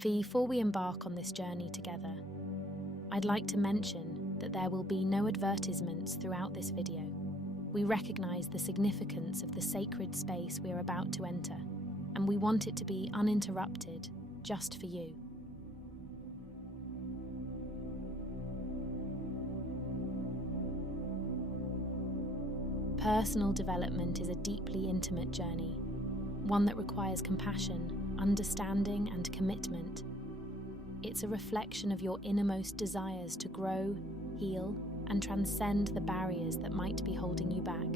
Before we embark on this journey together, I'd like to mention that there will be no advertisements throughout this video. We recognise the significance of the sacred space we are about to enter, and we want it to be uninterrupted, just for you. Personal development is a deeply intimate journey, one that requires compassion, understanding, and commitment. It's a reflection of your innermost desires to grow, heal, and transcend the barriers that might be holding you back.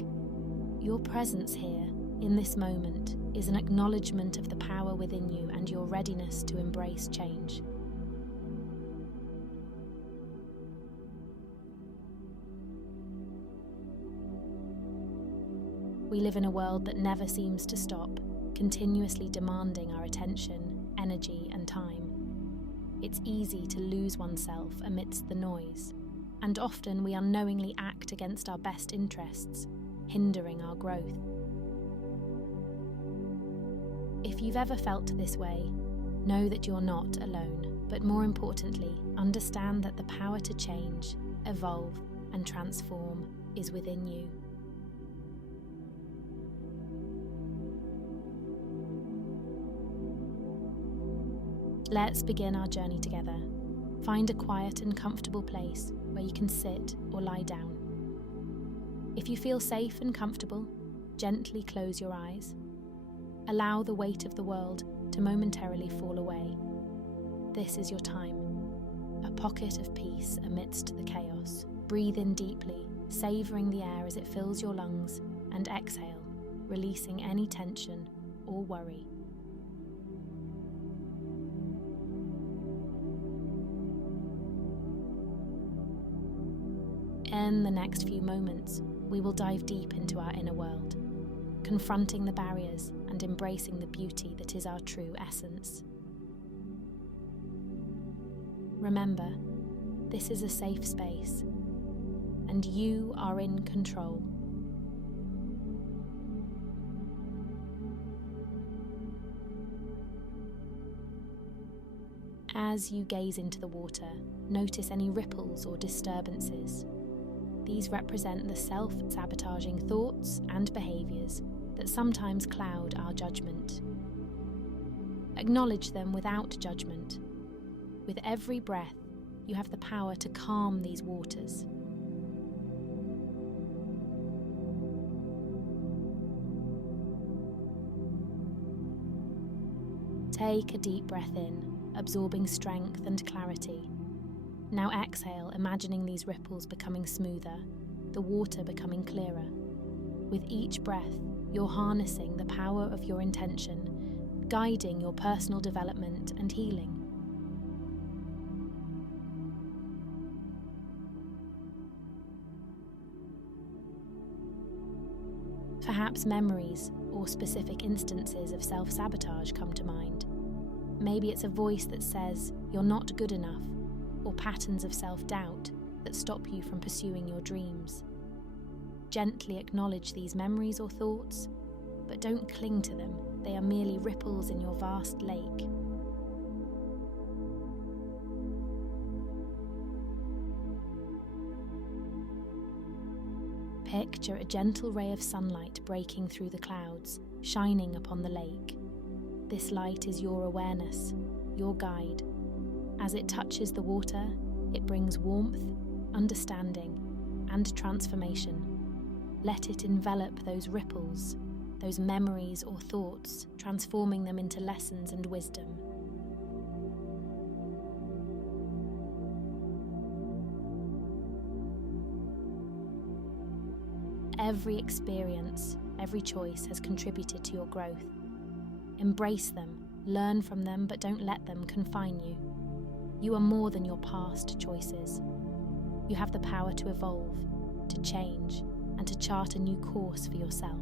Your presence here, in this moment, is an acknowledgement of the power within you and your readiness to embrace change. We live in a world that never seems to stop, continuously demanding our attention, energy, and time. It's easy to lose oneself amidst the noise, and often we unknowingly act against our best interests, hindering our growth. If you've ever felt this way, know that you're not alone, but more importantly, understand that the power to change, evolve, and transform is within you. Let's begin our journey together. Find a quiet and comfortable place where you can sit or lie down. If you feel safe and comfortable, gently close your eyes. Allow the weight of the world to momentarily fall away. This is your time, a pocket of peace amidst the chaos. Breathe in deeply, savouring the air as it fills your lungs, and exhale, releasing any tension or worry. In the next few moments, we will dive deep into our inner world, confronting the barriers and embracing the beauty that is our true essence. Remember, this is a safe space, and you are in control. As you gaze into the water, notice any ripples or disturbances. These represent the self-sabotaging thoughts and behaviours that sometimes cloud our judgment. Acknowledge them without judgment. With every breath, you have the power to calm these waters. Take a deep breath in, absorbing strength and clarity. Now exhale, imagining these ripples becoming smoother, the water becoming clearer. With each breath, you're harnessing the power of your intention, guiding your personal development and healing. Perhaps memories or specific instances of self-sabotage come to mind. Maybe it's a voice that says you're not good enough, or patterns of self-doubt that stop you from pursuing your dreams. Gently acknowledge these memories or thoughts, but don't cling to them. They are merely ripples in your vast lake. Picture a gentle ray of sunlight breaking through the clouds, shining upon the lake. This light is your awareness, your guide. As it touches the water, it brings warmth, understanding, and transformation. Let it envelop those ripples, those memories or thoughts, transforming them into lessons and wisdom. Every experience, every choice has contributed to your growth. Embrace them, learn from them, but don't let them confine you. You are more than your past choices. You have the power to evolve, to change, and to chart a new course for yourself.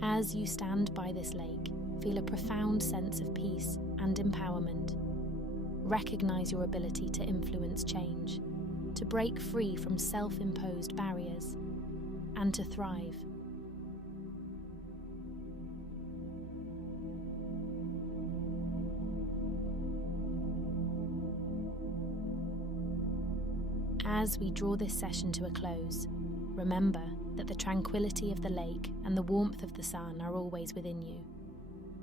As you stand by this lake, feel a profound sense of peace and empowerment. Recognize your ability to influence change, to break free from self-imposed barriers, and to thrive. As we draw this session to a close, remember that the tranquility of the lake and the warmth of the sun are always within you.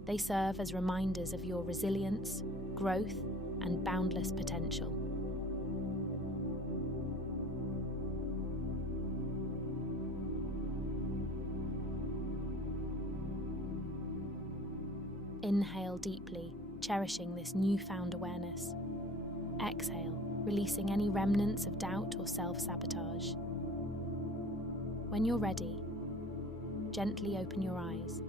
They serve as reminders of your resilience, growth, and boundless potential. Inhale deeply, cherishing this newfound awareness. Exhale, releasing any remnants of doubt or self-sabotage. When you're ready, gently open your eyes,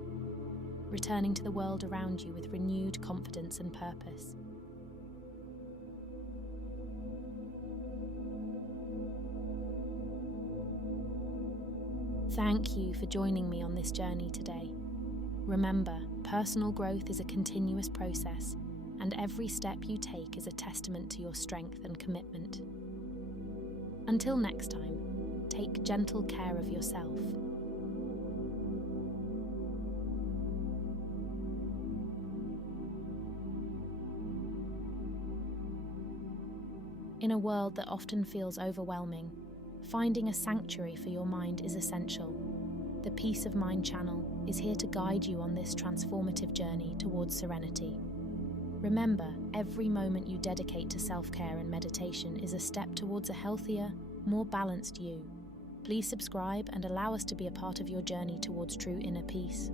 returning to the world around you with renewed confidence and purpose. Thank you for joining me on this journey today. Remember, personal growth is a continuous process, and every step you take is a testament to your strength and commitment. Until next time, take gentle care of yourself. In a world that often feels overwhelming, finding a sanctuary for your mind is essential. The Peace of Mind channel is here to guide you on this transformative journey towards serenity. Remember, every moment you dedicate to self-care and meditation is a step towards a healthier, more balanced you. Please subscribe and allow us to be a part of your journey towards true inner peace.